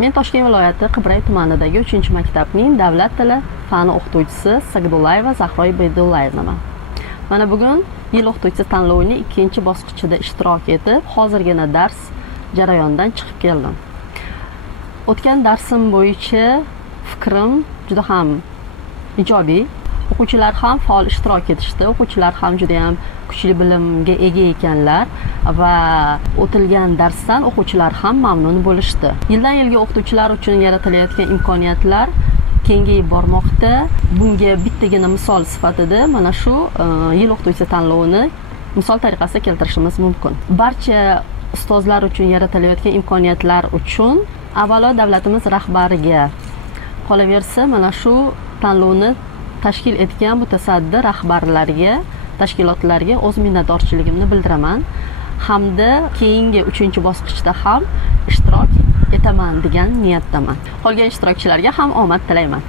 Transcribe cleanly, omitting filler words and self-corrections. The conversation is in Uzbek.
Men Toshkent viloyati Qibray tumanidagi 3-maktabning davlat tili fani o'qituvchisi Sagdullayeva Zahro Ibaydullayevaman. Mana bugun yil o'qituvchisi tanlovining 2-bosqichida ishtirok etib, hozirgina dars jarayonidan chiqib keldim. O'tgan darsim bo'yicha fikrim juda ham ijobiy. O'quvchilar ham faol ishtirok etishdi. O'quvchilar ham juda ham kuchli bilimga ega ekanlar va o'tilgan darsdan o'quvchilar ham mamnun bo'lishdi. Yildan yilga o'qituvchilar uchun yaratilayotgan imkoniyatlar kengayib bormoqda. Bunga bittagina misol sifatida mana shu yil o'qituvchisi tanlovini misol tariqasida keltirishimiz mumkin. Barcha ustozlar uchun yaratilayotgan imkoniyatlar uchun avvalo davlatimiz rahbariga, qolaversa mana shu tanlovni tashkil etgan mutasaddi rahbarlarga, tashkilotlarga o'z minnatdorchiligimni bildiraman hamda keyingi 3-bosqichda ham ishtirok etaman degan niyatdaman. Qolgan ishtirokchilarga ham omad tilayman.